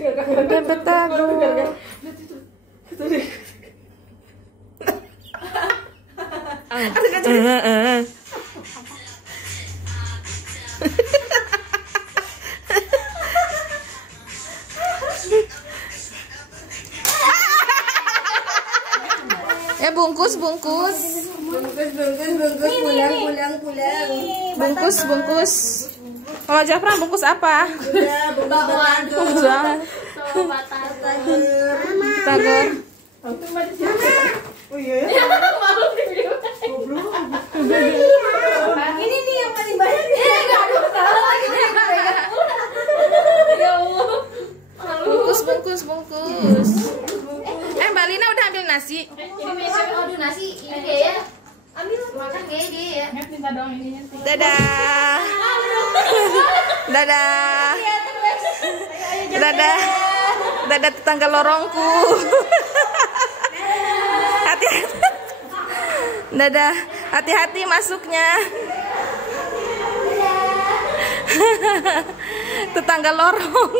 Dan Batagor. Ya bungkus. Bungkus pulang. Bungkus. Kalau Jafra bungkus apa? Bungkus banget. Batagor. Oh iya. Ini nih yang paling banyak. Bungkus. Mbak Lina udah ambil nasi. Nasi ini dia ya. Ambil makan dia ya. Dadah. Dadah tetangga lorongku. Hati-hati. Dadah, hati-hati masuknya. Tetangga lorong.